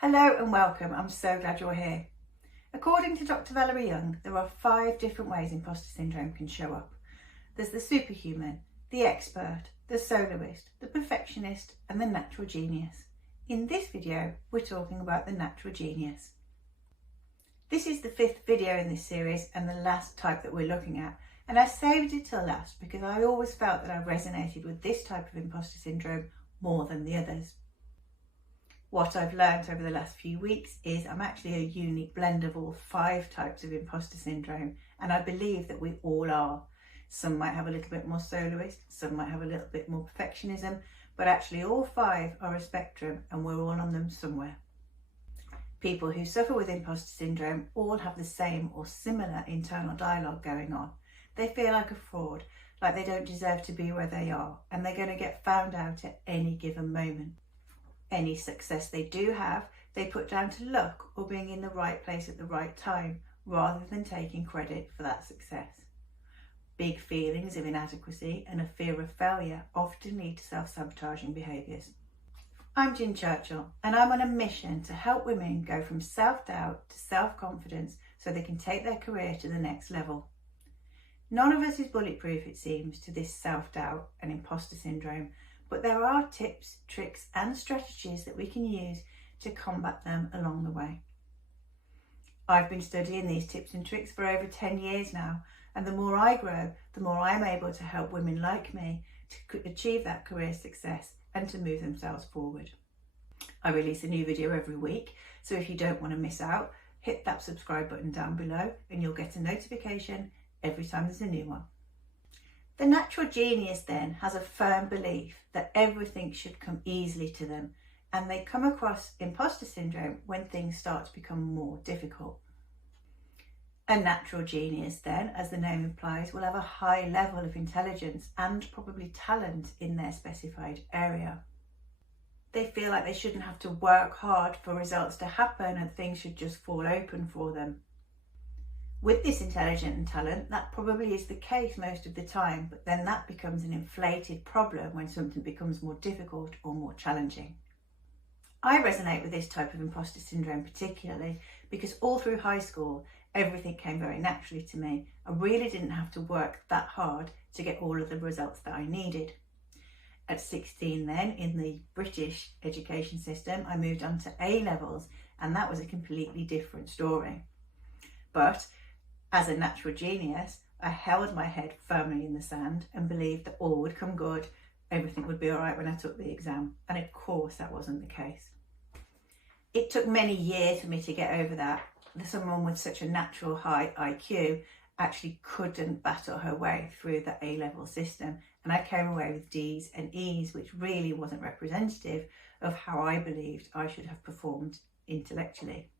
Hello and welcome, I'm so glad you're here. According to Dr. Valerie Young, there are 5 different ways imposter syndrome can show up. There's the superhuman, the expert, the soloist, the perfectionist and the natural genius. In this video, we're talking about the natural genius. This is the 5th video in this series and the last type that we're looking at, and I saved it till last because I always felt that I resonated with this type of imposter syndrome more than the others. What I've learned over the last few weeks is I'm actually a unique blend of all 5 types of imposter syndrome, and I believe that we all are. Some might have a little bit more soloist, some might have a little bit more perfectionism, but actually all 5 are a spectrum and we're all on them somewhere. People who suffer with imposter syndrome all have the same or similar internal dialogue going on. They feel like a fraud, like they don't deserve to be where they are, and they're going to get found out at any given moment. Any success they do have, they put down to luck or being in the right place at the right time, rather than taking credit for that success. Big feelings of inadequacy and a fear of failure often lead to self-sabotaging behaviours. I'm Churchill, and I'm on a mission to help women go from self-doubt to self-confidence so they can take their career to the next level. None of us is bulletproof, it seems, to this self-doubt and imposter syndrome, but there are tips, tricks and strategies that we can use to combat them along the way. I've been studying these tips and tricks for over 10 years now, and the more I grow, the more I'm able to help women like me to achieve that career success and to move themselves forward. I release a new video every week, so if you don't want to miss out, hit that subscribe button down below and you'll get a notification every time there's a new one. The natural genius then has a firm belief that everything should come easily to them, and they come across imposter syndrome when things start to become more difficult. A natural genius then, as the name implies, will have a high level of intelligence and probably talent in their specified area. They feel like they shouldn't have to work hard for results to happen and things should just fall open for them. With this intelligence and talent, that probably is the case most of the time, but then that becomes an inflated problem when something becomes more difficult or more challenging. I resonate with this type of imposter syndrome particularly because all through high school, everything came very naturally to me. I really didn't have to work that hard to get all of the results that I needed. At 16 then, in the British education system, I moved on to A-levels, and that was a completely different story. But as a natural genius, I held my head firmly in the sand and believed that all would come good, everything would be all right when I took the exam, and of course that wasn't the case. It took many years for me to get over that. Someone with such a natural high IQ actually couldn't battle her way through the A-level system, and I came away with D's and E's, which really wasn't representative of how I believed I should have performed intellectually.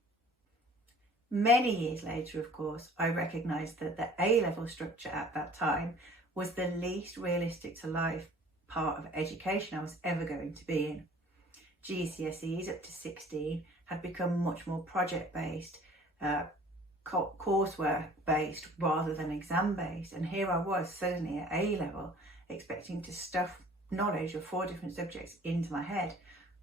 Many years later, of course, I recognised that the A-level structure at that time was the least realistic to life part of education I was ever going to be in. GCSEs up to 16 had become much more project-based, coursework-based rather than exam-based, and here I was suddenly at A-level expecting to stuff knowledge of 4 different subjects into my head,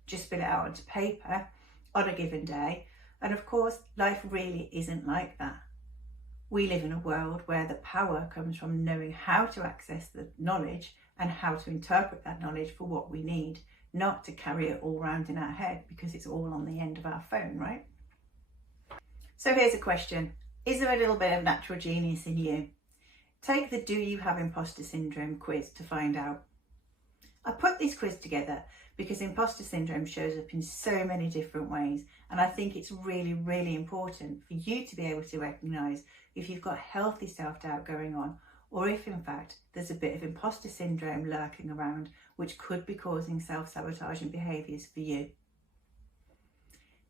just spit it out onto paper on a given day. And of course, life really isn't like that. We live in a world where the power comes from knowing how to access the knowledge and how to interpret that knowledge for what we need, not to carry it all around in our head because it's all on the end of our phone, right? So here's a question. Is there a little bit of natural genius in you? Take the Do You Have Imposter Syndrome quiz to find out. I put this quiz together because imposter syndrome shows up in so many different ways, and I think it's really, really important for you to be able to recognise if you've got healthy self-doubt going on, or if in fact there's a bit of imposter syndrome lurking around which could be causing self-sabotaging behaviours for you.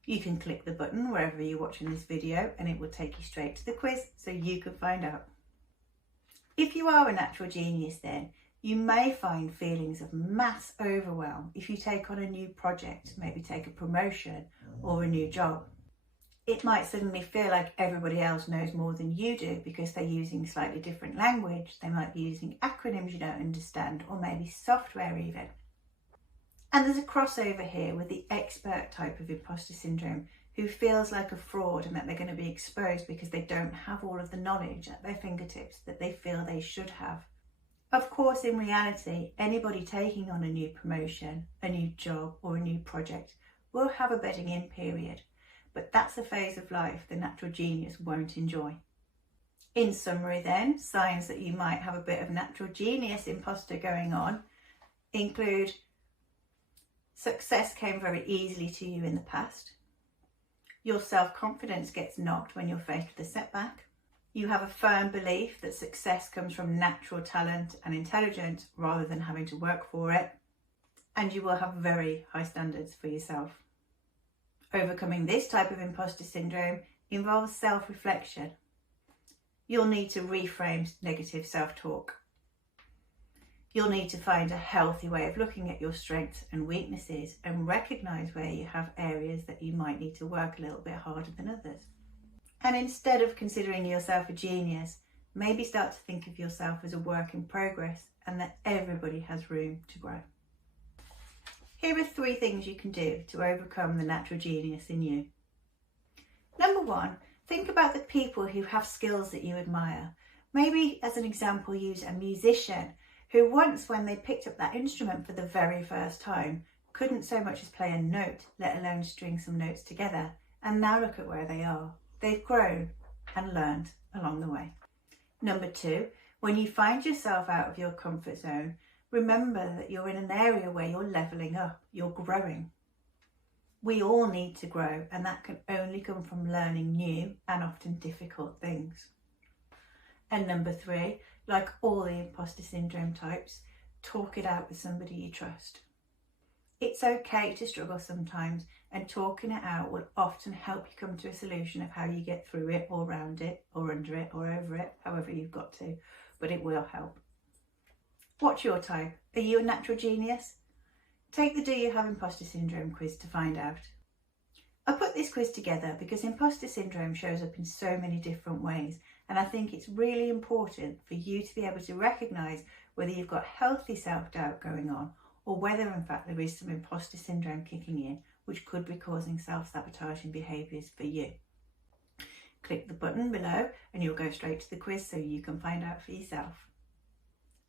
You can click the button wherever you're watching this video and it will take you straight to the quiz so you can find out. If you are a natural genius then, you may find feelings of mass overwhelm if you take on a new project, maybe take a promotion or a new job. It might suddenly feel like everybody else knows more than you do because they're using slightly different language. They might be using acronyms you don't understand, or maybe software even. And there's a crossover here with the expert type of imposter syndrome, who feels like a fraud and that they're going to be exposed because they don't have all of the knowledge at their fingertips that they feel they should have. Of course, in reality, anybody taking on a new promotion, a new job or a new project will have a bedding in period, but that's a phase of life the natural genius won't enjoy. In summary then, signs that you might have a bit of natural genius imposter going on include: success came very easily to you in the past. Your self-confidence gets knocked when you're faced with a setback. You have a firm belief that success comes from natural talent and intelligence rather than having to work for it. And you will have very high standards for yourself. Overcoming this type of imposter syndrome involves self-reflection. You'll need to reframe negative self-talk. You'll need to find a healthy way of looking at your strengths and weaknesses and recognise where you have areas that you might need to work a little bit harder than others. And instead of considering yourself a genius, maybe start to think of yourself as a work in progress and that everybody has room to grow. Here are 3 things you can do to overcome the natural genius in you. Number 1, think about the people who have skills that you admire. Maybe as an example, use a musician who once, when they picked up that instrument for the very first time, couldn't so much as play a note, let alone string some notes together. And now look at where they are. They've grown and learned along the way. Number 2, when you find yourself out of your comfort zone, remember that you're in an area where you're levelling up, you're growing. We all need to grow, and that can only come from learning new and often difficult things. And number 3, like all the imposter syndrome types, talk it out with somebody you trust. It's okay to struggle sometimes, and talking it out will often help you come to a solution of how you get through it or around it or under it or over it, however you've got to, but it will help. What's your type? Are you a natural genius? Take the Do You Have Imposter Syndrome quiz to find out. I put this quiz together because imposter syndrome shows up in so many different ways, and I think it's really important for you to be able to recognise whether you've got healthy self-doubt going on or whether in fact there is some imposter syndrome kicking in, which could be causing self-sabotaging behaviours for you. Click the button below and you'll go straight to the quiz so you can find out for yourself.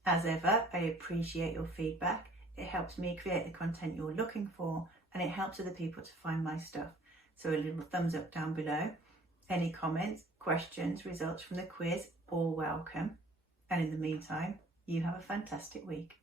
As ever, I appreciate your feedback. It helps me create the content you're looking for, and it helps other people to find my stuff. So a little thumbs up down below. Any comments, questions, results from the quiz, all welcome. And in the meantime, you have a fantastic week.